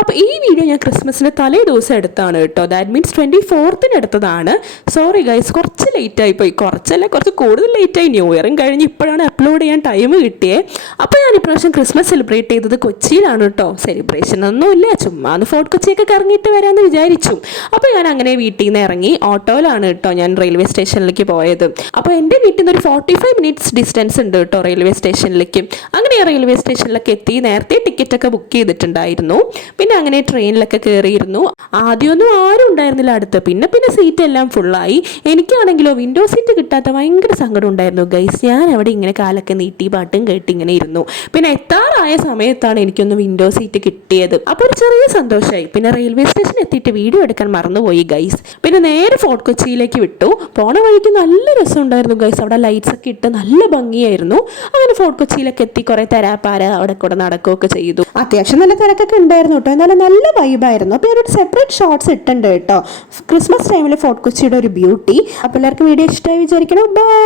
അപ്പോൾ ഈ വീഡിയോ ഞാൻ ക്രിസ്മസിന് തലേ ദിവസം എടുത്താണ് കേട്ടോ. ദാറ്റ് മീൻസ് 24th എടുത്തതാണ്. സോറി ഗൈസ്, കുറച്ച് ലേറ്റായി പോയി. കുറച്ച് കൂടുതൽ ലേറ്റായി. ന്യൂ ഇയറും കഴിഞ്ഞ് ഇപ്പോഴാണ് അപ്ലോഡ് ചെയ്യാൻ ടൈം കിട്ടിയേ. അപ്പോൾ ഞാൻ ഇപ്രാവശ്യം ക്രിസ്മസ് സെലിബ്രേറ്റ് ചെയ്തത് കൊച്ചിയിലാണ് കേട്ടോ. സെലിബ്രേഷൻ ഒന്നുമില്ല, ചുമ്മാ ഒന്ന് ഫോർട്ട് കൊച്ചിയൊക്കെ കറങ്ങിയിട്ട് വരാമെന്ന് വിചാരിച്ചു. അപ്പോൾ ഞാൻ അങ്ങനെ വീട്ടിൽ നിന്ന് ഇറങ്ങി ഓട്ടോയിലാണ് കേട്ടോ ഞാൻ റെയിൽവേ സ്റ്റേഷനിലേക്ക് പോയത്. അപ്പോൾ എൻ്റെ വീട്ടിൽ നിന്ന് ഒരു 45 മിനിറ്റ്സ് ഡിസ്റ്റൻസ് ഉണ്ട് കേട്ടോ റെയിൽവേ സ്റ്റേഷനിലേക്ക്. അങ്ങനെ റെയിൽവേ സ്റ്റേഷനിലൊക്കെ എത്തി. നേരത്തെ ടിക്കറ്റൊക്കെ ബുക്ക് ചെയ്തിട്ടുണ്ടായിരുന്നു. പിന്നെ അങ്ങനെ ട്രെയിനിലൊക്കെ കയറിയിരുന്നു. ആദ്യമൊന്നും ആരും ഉണ്ടായിരുന്നില്ല അടുത്ത്. പിന്നെ സീറ്റ് എല്ലാം ഫുള്ളായി. എനിക്കാണെങ്കിലോ വിൻഡോ സീറ്റ് കിട്ടാത്ത ഭയങ്കര സങ്കടം ഉണ്ടായിരുന്നു ഗൈസ്. ഞാൻ അവിടെ ഇങ്ങനെ കാലൊക്കെ നീട്ടി പാട്ടും കേട്ട് ഇങ്ങനെ ഇരുന്നു. പിന്നെ എത്താറായ സമയത്താണ് എനിക്കൊന്ന് വിൻഡോ സീറ്റ് കിട്ടിയത്. അപ്പോൾ ഒരു ചെറിയ സന്തോഷമായി. പിന്നെ റെയിൽവേ സ്റ്റേഷൻ എത്തിയിട്ട് വീഡിയോ എടുക്കാൻ മറന്നുപോയി ഗൈസ്. പിന്നെ നേരെ ഫോർട്ട് കൊച്ചിയിലേക്ക് വിട്ടു. പോണ വഴിക്ക് നല്ല രസമുണ്ടായിരുന്നു ഗൈസ്. അവിടെ ലൈറ്റ്സ് ഒക്കെ ഇട്ട് നല്ല ഭംഗിയായിരുന്നു. അങ്ങനെ ഫോർട്ട് കൊച്ചിയിലേക്ക് എത്തി. കുറേ തരാപ്പാര അവിടെ കൂടെ നടക്കുകയൊക്കെ ചെയ്തു. അത്യാവശ്യം നല്ല തിരക്കൊക്കെ ഉണ്ടായിരുന്നു കേട്ടോ. എന്നാലും നല്ല വൈബായിരുന്നു. അപ്പോൾ ഒരു സെപ്പറേറ്റ് ഷോർട്സ് ഇട്ടുണ്ട് കേട്ടോ. ക്രിസ്മസ് ടൈമിൽ ഫോർട്ട് കൊച്ചിയുടെ ഒരു ബ്യൂട്ടി. അപ്പോൾ എല്ലാവർക്കും വീഡിയോ ഇഷ്ടമായി വിചാരിക്കണം. ബൈ.